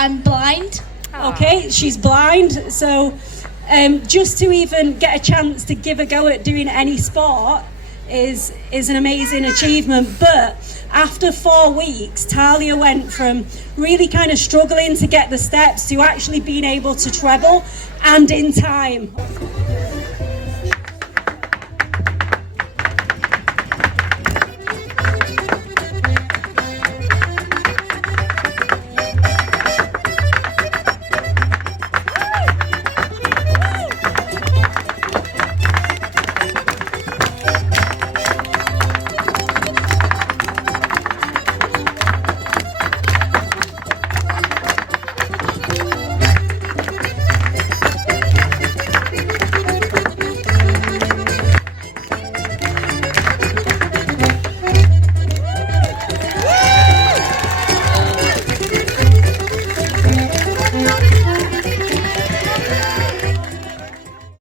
I'm blind. Okay, she's blind, so just to even get a chance to give a go at doing any sport is an amazing achievement. But after 4 weeks, Talia went from really kind of struggling to get the steps to actually being able to treble and in time.